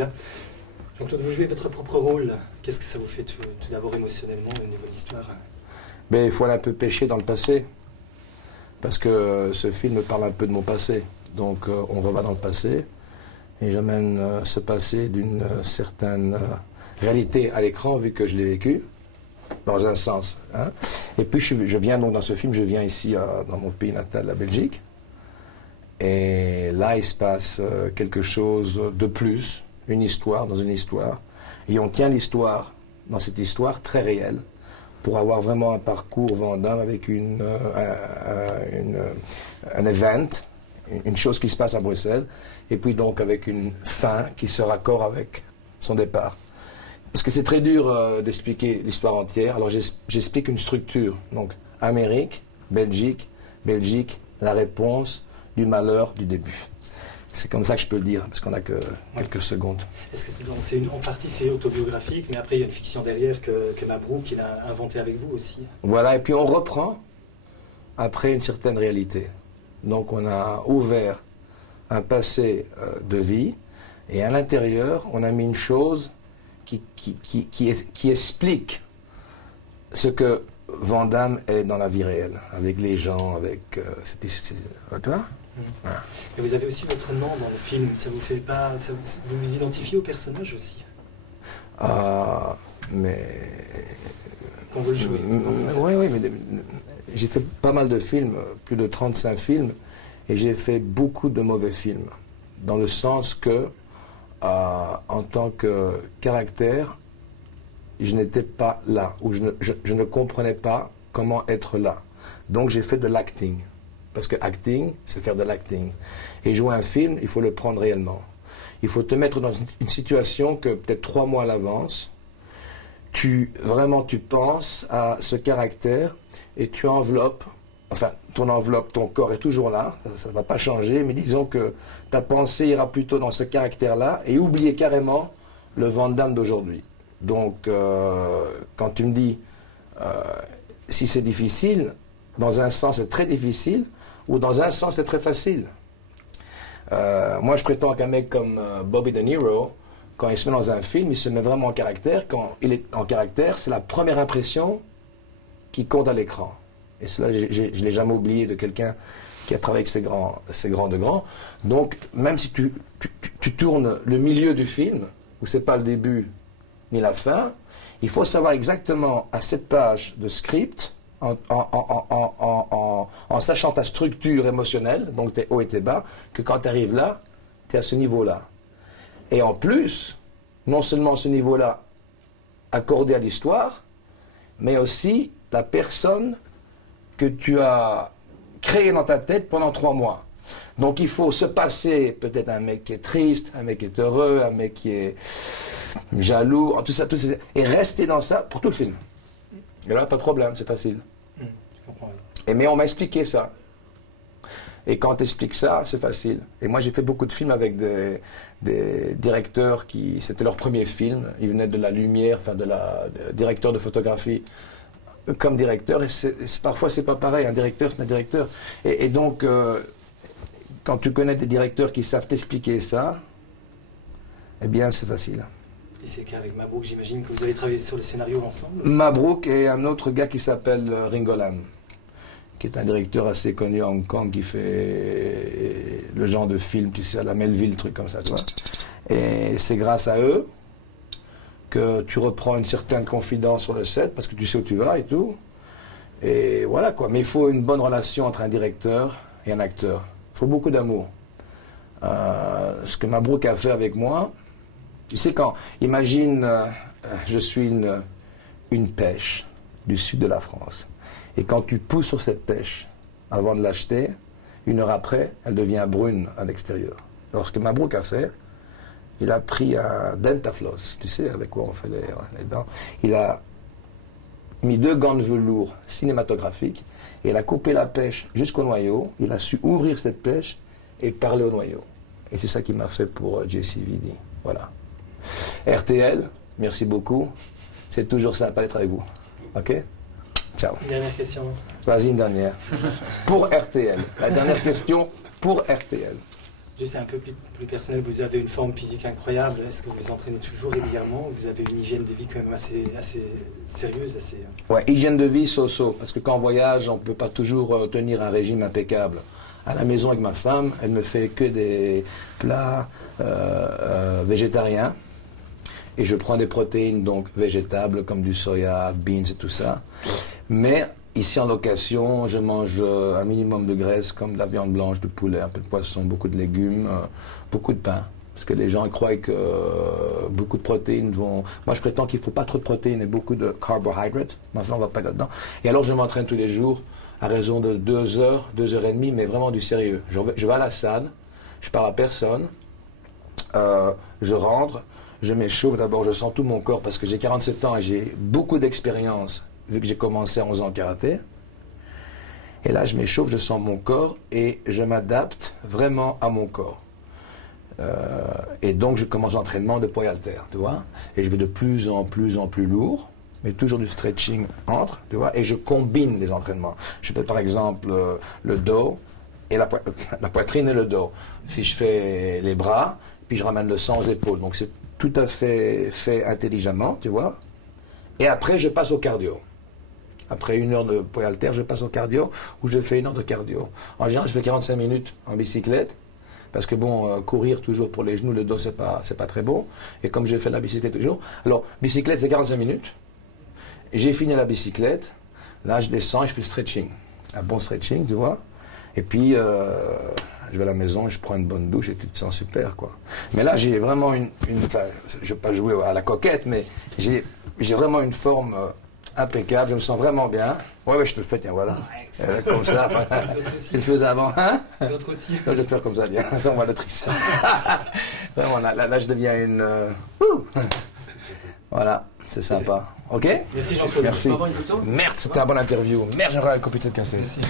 là. Jean-Claude, vous jouez votre propre rôle. Qu'est-ce que ça vous fait tout d'abord émotionnellement au niveau de l'histoire? Mais il faut aller un peu pêcher dans le passé. Parce que ce film parle un peu de mon passé. Donc on reva dans le passé. Et j'amène ce passé d'une certaine réalité à l'écran, vu que je l'ai vécu. Dans un sens. Hein. Et puis je viens donc dans ce film, je viens ici dans mon pays natal, la Belgique. Et là, il se passe quelque chose de plus, une histoire dans une histoire. Et on tient l'histoire, dans cette histoire très réelle, pour avoir vraiment un parcours Van Damme avec un event, une chose qui se passe à Bruxelles, et puis donc avec une fin qui se raccorde avec son départ. Parce que c'est très dur d'expliquer l'histoire entière, alors j'explique une structure. Donc, Amérique, Belgique, la réponse du malheur du début. C'est comme ça que je peux le dire, parce qu'on n'a que quelques secondes. Est-ce que en partie c'est autobiographique, mais après il y a une fiction derrière que Mabrouk il a inventée avec vous aussi? Voilà, et puis on reprend après une certaine réalité. Donc on a ouvert un passé de vie, et à l'intérieur, on a mis une chose qui explique ce que Van Damme est dans la vie réelle, avec les gens, avec... Toi? Voilà. Et vous avez aussi votre nom dans le film, ça vous fait pas... vous vous identifiez au personnage aussi? Ah, mais... Quand vous le jouez? Oui, mais j'ai fait pas mal de films, plus de 35 films, et j'ai fait beaucoup de mauvais films, dans le sens que en tant que caractère, je n'étais pas là, ou je ne comprenais pas comment être là. Donc j'ai fait de l'acting, parce que acting, c'est faire de l'acting. Et jouer un film, il faut le prendre réellement. Il faut te mettre dans une situation que peut-être 3 mois à l'avance, tu penses à ce caractère et tu enveloppes, enfin, ton corps est toujours là, ça ne va pas changer, mais disons que ta pensée ira plutôt dans ce caractère-là et oublier carrément le Van Damme d'aujourd'hui. Donc, quand tu me dis si c'est difficile, dans un sens c'est très difficile, ou dans un sens c'est très facile. Moi, je prétends qu'un mec comme Bobby De Niro, quand il se met dans un film, il se met vraiment en caractère. Quand il est en caractère, c'est la première impression qui compte à l'écran. Et cela, je ne l'ai jamais oublié de quelqu'un qui a travaillé avec ces grands de grands. Donc, même si tu tournes le milieu du film, où ce n'est pas le début ni la fin, il faut savoir exactement à cette page de script, en sachant ta structure émotionnelle, donc tes hauts et tes bas, que quand tu arrives là, tu es à ce niveau-là. Et en plus, non seulement ce niveau-là accordé à l'histoire, mais aussi la personne que tu as créée dans ta tête pendant 3 mois. Donc il faut se passer peut-être un mec qui est triste, un mec qui est heureux, un mec qui est jaloux, tout ça, et rester dans ça pour tout le film. Et là, pas de problème, c'est facile. Je comprends. Mais on m'a expliqué ça. Et quand tu expliques ça, c'est facile. Et moi, j'ai fait beaucoup de films avec des directeurs c'était leur premier film. Ils venaient de la lumière, enfin de directeur de photographie comme directeur. Et parfois, c'est pas pareil. Un directeur, c'est un directeur. Et donc, quand tu connais des directeurs qui savent t'expliquer ça, eh bien, c'est facile. Et c'est qu'avec Mabrouk, j'imagine que vous avez travaillé sur le scénario ensemble aussi. Mabrouk et un autre gars qui s'appelle Ringo Lam, qui est un directeur assez connu à Hong Kong, qui fait le genre de film, tu sais, à la Melville, truc comme ça, tu vois. Et c'est grâce à eux que tu reprends une certaine confidence sur le set, parce que tu sais où tu vas et tout. Et voilà, quoi. Mais il faut une bonne relation entre un directeur et un acteur. Il faut beaucoup d'amour. Ce que Mabrouk a fait avec moi, tu sais, imagine, je suis une pêche du sud de la France. Et quand tu pousses sur cette pêche, avant de l'acheter, 1 heure après, elle devient brune à l'extérieur. Alors ce que Mabrouk a fait, il a pris un Dentafloss, tu sais, avec quoi on fait les dents. Il a mis 2 gants de velours cinématographiques, et il a coupé la pêche jusqu'au noyau. Il a su ouvrir cette pêche et parler au noyau. Et c'est ça qu'il m'a fait pour JCVD. Voilà. RTL, merci beaucoup. C'est toujours sympa d'être avec vous. Ok? Ciao. Une dernière question. Vas-y, une dernière. Pour RTL. La dernière question pour RTL. Juste un peu plus personnel, vous avez une forme physique incroyable. Est-ce que vous vous entraînez toujours régulièrement? Vous avez une hygiène de vie quand même assez sérieuse, assez... Ouais, hygiène de vie, so-so. Parce que quand on voyage, on ne peut pas toujours tenir un régime impeccable. À la maison avec ma femme, elle me fait que des plats végétariens. Et je prends des protéines donc végétables comme du soya, beans et tout ça. Mais ici en location, je mange un minimum de graisse comme de la viande blanche, du poulet, un peu de poisson, beaucoup de légumes, beaucoup de pain. Parce que les gens ils croient que beaucoup de protéines vont... Moi je prétends qu'il ne faut pas trop de protéines et beaucoup de carbohydrates. Mais enfin on ne va pas là-dedans. Et alors je m'entraîne tous les jours à raison de 2 heures, 2 heures et demie, mais vraiment du sérieux. Je vais à la salle, je parle à personne, je rentre, je m'échauffe d'abord, je sens tout mon corps parce que j'ai 47 ans et j'ai beaucoup d'expérience vu que j'ai commencé à 11 ans en karaté. Et là, je m'échauffe, je sens mon corps et je m'adapte vraiment à mon corps. Et donc, je commence l'entraînement de poids haltères, tu vois. Et je vais de plus en plus lourd, mais toujours du stretching entre, tu vois. Et je combine les entraînements. Je fais par exemple le dos et la poitrine et le dos. Si je fais les bras, puis je ramène le sang aux épaules. Donc, c'est tout à fait intelligemment, tu vois. Et après, je passe au cardio. Après 1 heure de poids haltères, je passe au cardio, où je fais 1 heure de cardio. En général, je fais 45 minutes en bicyclette, parce que bon, courir toujours pour les genoux, le dos, c'est pas très bon. Et comme je fais la bicyclette toujours, alors, bicyclette, c'est 45 minutes. Et j'ai fini la bicyclette, là, je descends et je fais le stretching. Un bon stretching, tu vois. Et puis, je vais à la maison, je prends une bonne douche et tu te sens super, quoi. Mais là, j'ai vraiment enfin, je ne vais pas jouer à la coquette, mais j'ai vraiment une forme impeccable, je me sens vraiment bien. Ouais, je te le fais, tiens, voilà. Comme ça, voilà. Je le faisais avant, hein? L'autre aussi. Je vais faire comme ça, bien. Ça, on va le trisser. Vraiment, là, je deviens une... Voilà, c'est sympa. Ok? Merci Jean-Claude. Merci. On peut avoir une photo? Merde, c'était une bonne interview. Merde, j'aurais une copie de cette cassette. Merci.